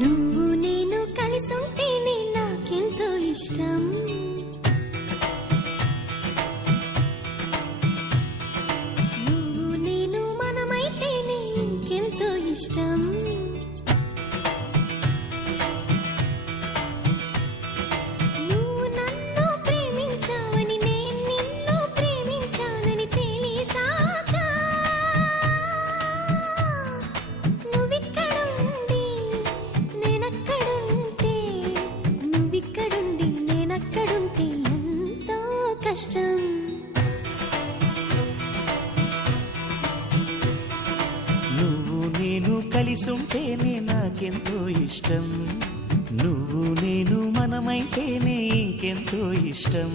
నువ్వు నేను కలిసుంటేనే నాకెంతో ఇష్టం. నువ్వు నేను మనమైతేనే ఇంకెంతో ఇష్టం. నువ్వు నన్ను ప్రేమించావని నేను నిన్ను ప్రేమించానని తెలిసాక నువ్విక్కడుండి నేనక్కడుంటే నువ్విక్కడుండి నేనక్కడుంటే ఎంతో కష్టం. నువ్వు నేను కలిసుంటేనే నాకెంతో ఇష్టం. నువ్వు నేను మనమైతేనే ఇంకెంతో ఇష్టం.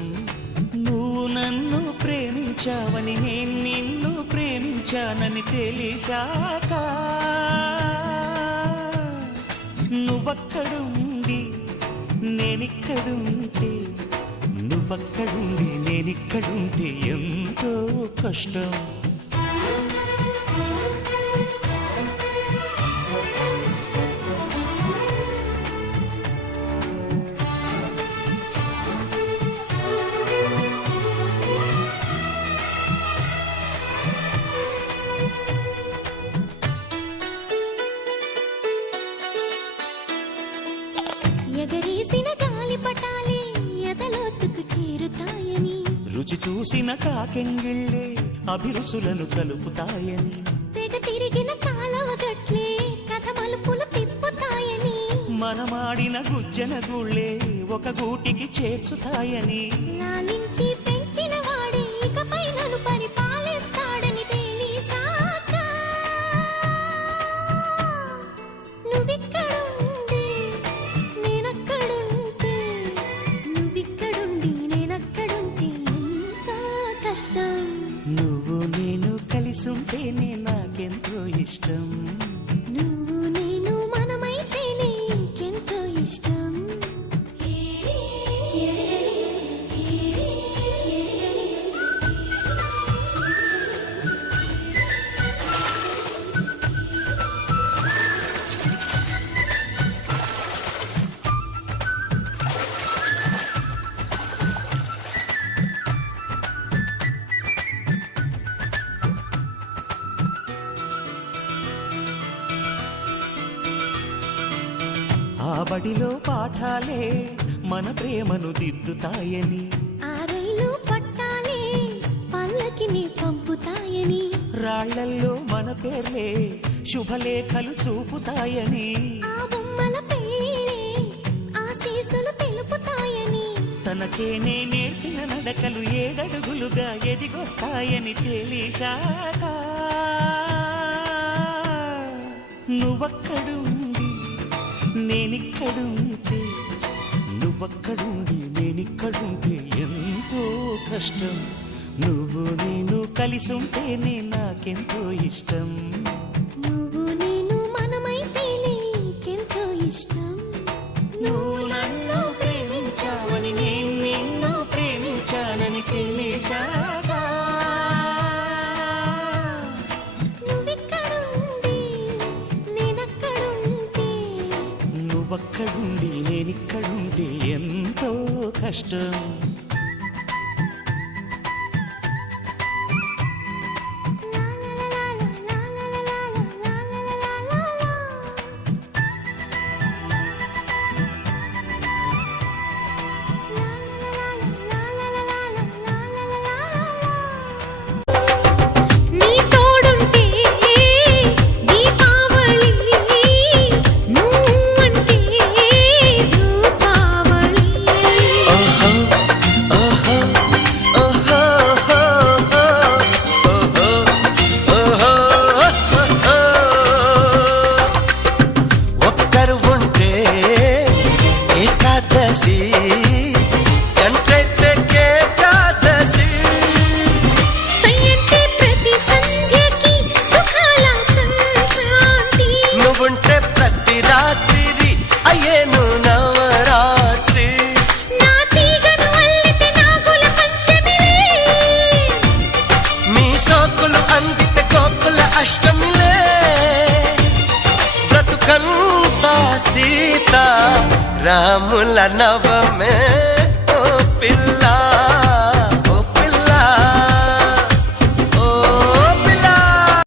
నువ్వు నన్ను ప్రేమించావని నేను నిన్ను ప్రేమించానని తెలిసాక నువ్వక్కడుండి నేనిక్కడుంటే నువ్వక్కడుండి నేనిక్కడుంటే ఎంతో కష్టం. ఎగరేసిన గాలిపటాలే ఎదలోతుకు చేరుతాయని, రుచి చూసిన కాకెంగిళ్ళే అభిరుచులను కలుపుతాయని, తెగ తిరిగిన కాలవ గట్లే కథ మలుపులు తిప్పుతాయని, మనమాడిన గుజ్జన గుళ్ళే ఒక గూటికి చేర్చుతాయని, లాలించి పెంచిన వాడే ఇకపై నన్ను పరిపాలిస్తాడని తెలిసాక నువ్విక్కడుండి నేనక్కడుంటే నువ్విక్కడుండి నేనక్కడుంటే ఎంతో కష్టం. నువ్వు నేను కలిసుంటేనే నాకెంతో ఇష్టం. నువ్వు నేను మనమైతేనే ఇంకెంతో ఇష్టం. ఆ బడిలో పాఠాలే మన ప్రేమను దిద్దుతాయని, ఆ రైలు పట్టాలే పల్లకిని పంపుతాయని, రాళ్లల్లో మన పేర్లే శుభలేఖలు చూపుతాయని, ఆ బొమ్మల పెళ్ళే ఆశీస్సులు తెలుపుతాయని, తనకేనే నేర్పిన నడకలు ఏడడుగులుగా ఎదిగొస్తాయని తెలిసాక నువ్వక్కడుండి నేనిక్కడుంటే నువ్వక్కడుండి నేనిక్కడుంటే ఎంతో కష్టం. నువ్వు నేను కలిసుంటేనే నాకెంతో ఇష్టం. నువ్వు నేను మనమైతేనే ఇంకెంతో ఇష్టం. నువ్వు నన్ను ప్రేమించావని నేను నిన్ను ప్రేమించానని తెలిసాక నువ్విక్కడుండి నేనక్కడుంటే నువ్వక్కడుండి నేనిక్కడుంటే ఎంతో కష్టం. నీ తోడుంటే దీపావళి, నువ్వంటే రూపావళి. ఒక్కరు ఉంటే ఏకాదశి, జంటైతే ఏకాదశి. సయ్యంటే ప్రతి సంధ్యకి సుఖాల సంక్రాంతి, నువ్వుంటే ప్రతి రాత్రి అయ్యేను నవరాత్రి. నా తీగను అల్లితే నాగుల పంచమిలే, నీ సోకులు అందితే గోకుల అష్టమిలే. బ్రతుకంతా సీత రాముల నవమే ఓ పిల్ల